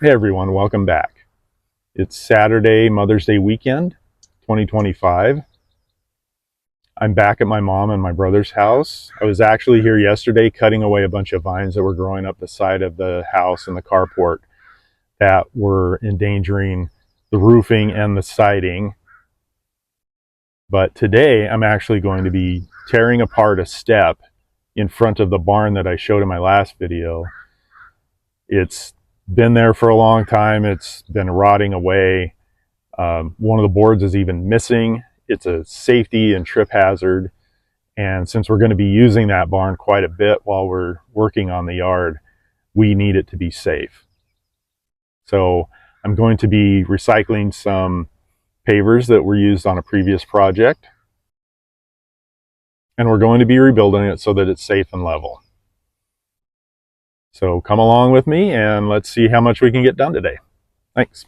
Hey everyone, welcome back. It's Saturday, Mother's Day weekend, 2025. I'm back at my mom and my brother's house. I was actually here yesterday cutting away a bunch of vines that were growing up the side of the house and the carport that were endangering the roofing and the siding. But today I'm actually going to be tearing apart a step in front of the barn that I showed in my last video. It's been there for a long time. It's been rotting away. One of the boards is even missing. It's a safety and trip hazard. And since we're going to be using that barn quite a bit while we're working on the yard, we need it to be safe. So I'm going to be recycling some pavers that were used on a previous project. And we're going to be rebuilding it so that it's safe and level. So come along with me and let's see how much we can get done today. Thanks.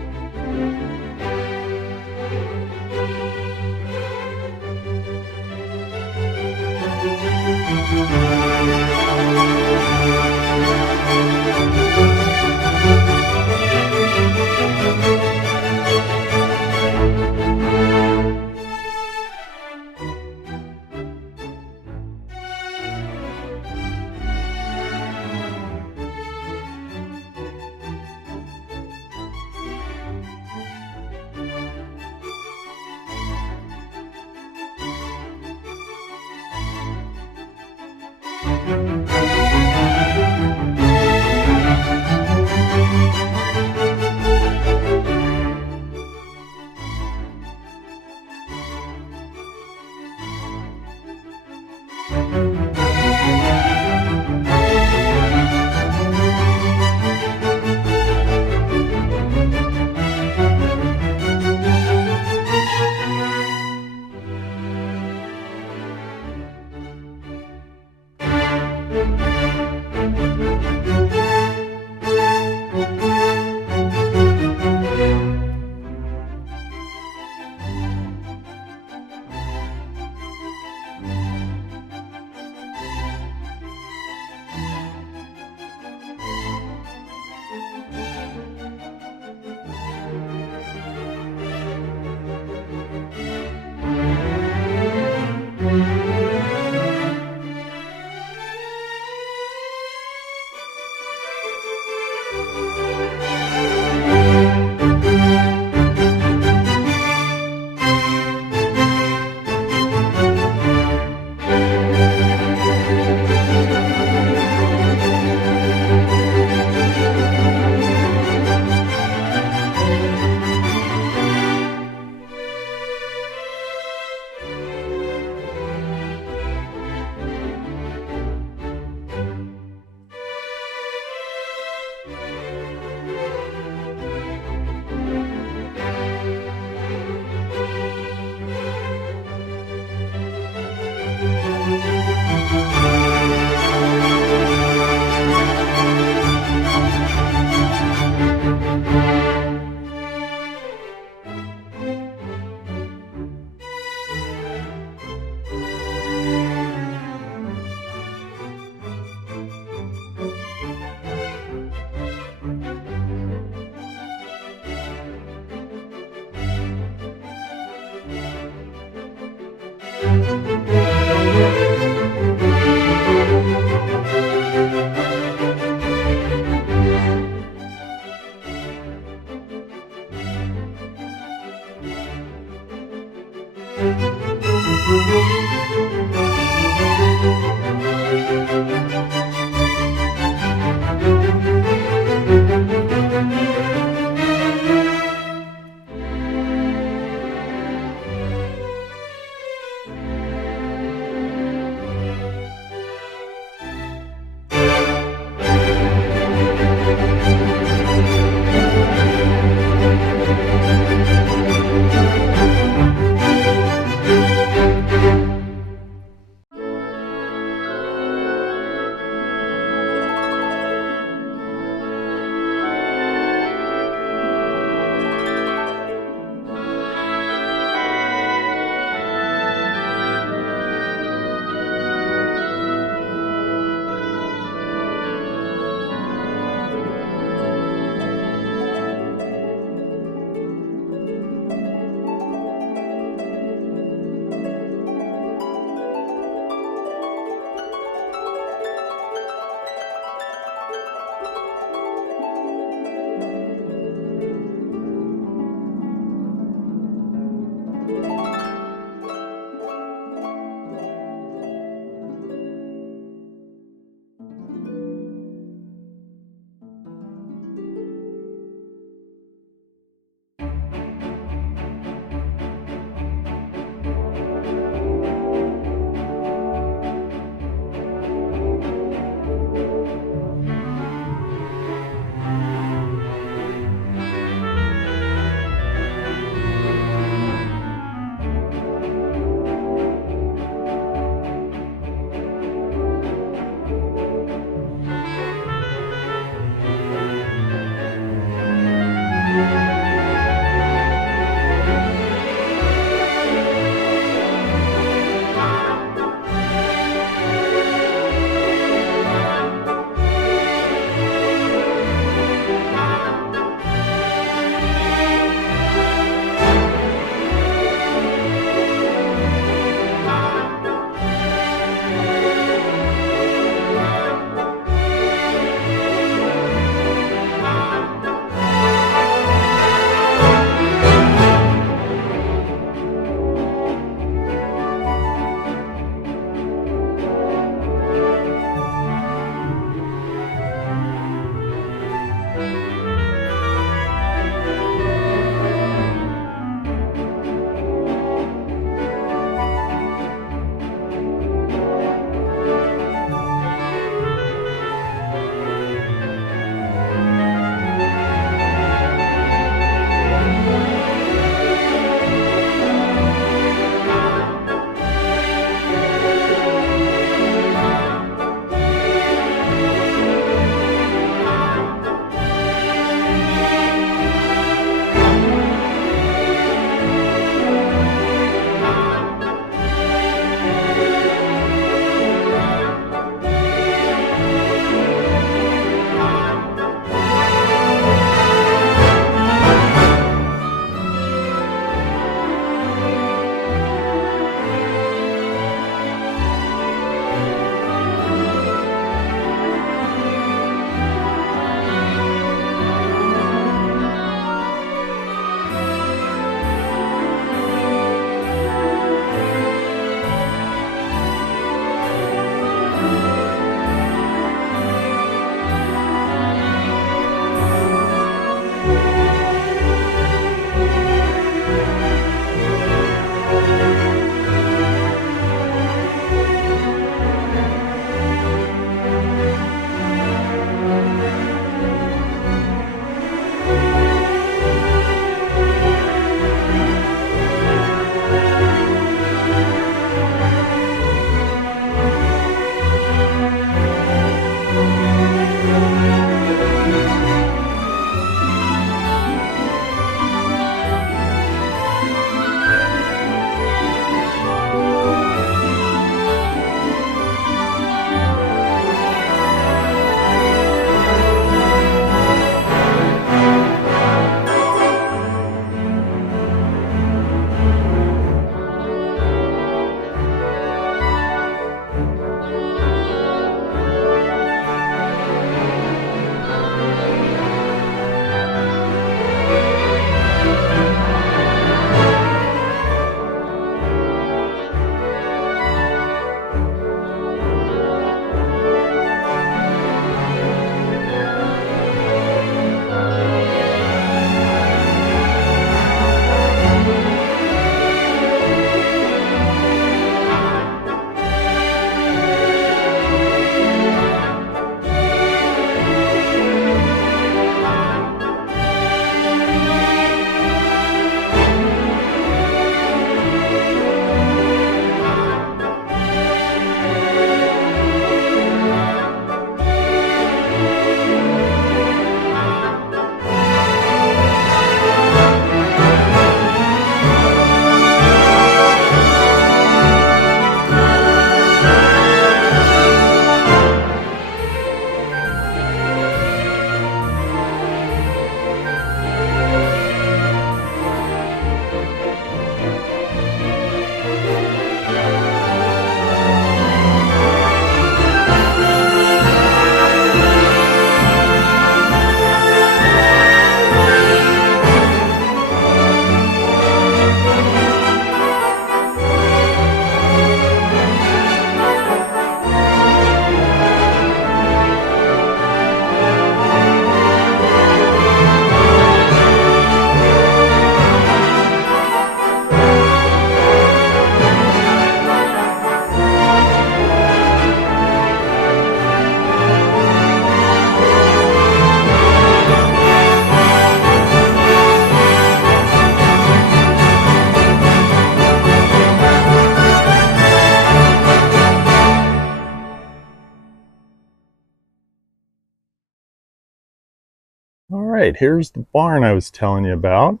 right, here's the barn I was telling you about,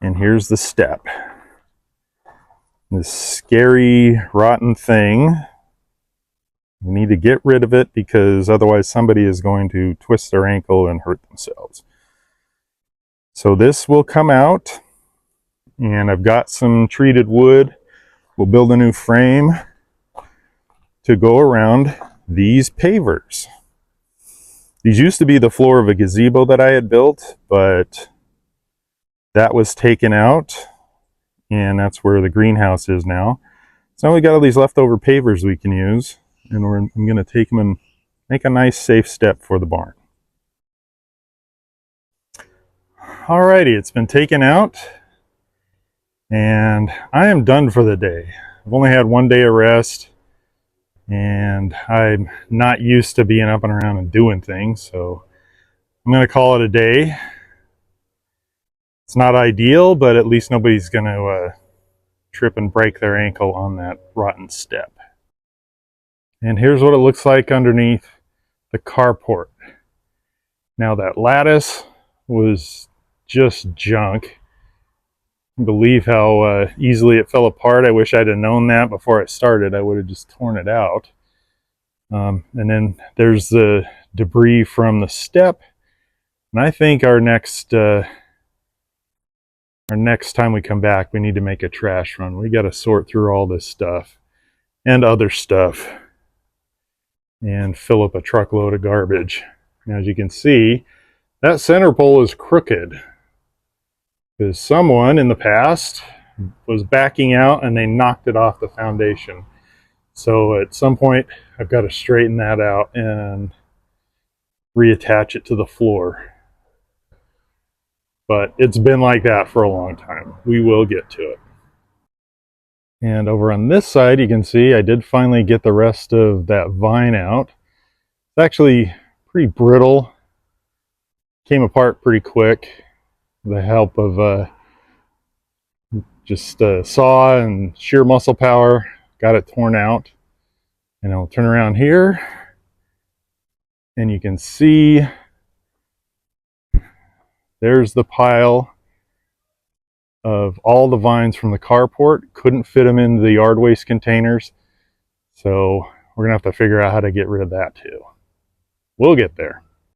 and here's the step. This scary, rotten thing. We need to get rid of it because otherwise somebody is going to twist their ankle and hurt themselves. So this will come out, and I've got some treated wood. We'll build a new frame to go around these pavers. These used to be the floor of a gazebo that I had built, but that was taken out, and that's where the greenhouse is now. So now we got all these leftover pavers we can use, and I'm going to take them and make a nice safe step for the barn. Alrighty, it's been taken out, and I am done for the day. I've only had one day of rest, and I'm not used to being up and around and doing things, so I'm going to call it a day. It's not ideal, but at least nobody's going to trip and break their ankle on that rotten step. And here's what it looks like underneath the carport. Now that lattice was just junk. I believe how easily it fell apart. I wish I'd have known that before I started. I would have just torn it out. And then there's the debris from the step. And I think our next time we come back, we need to make a trash run. We got to sort through all this stuff and other stuff and fill up a truckload of garbage. And as you can see, that center pole is crooked because someone in the past was backing out and they knocked it off the foundation. So at some point, I've got to straighten that out and reattach it to the floor. But it's been like that for a long time. We will get to it. And over on this side, you can see I did finally get the rest of that vine out. It's actually pretty brittle. Came apart pretty quick with the help of just a saw and sheer muscle power. Got it torn out. And I'll turn around here, and you can see there's the pile of all the vines from the carport. Couldn't fit them into the yard waste containers, so we're gonna have to figure out how to get rid of that too. We'll get there.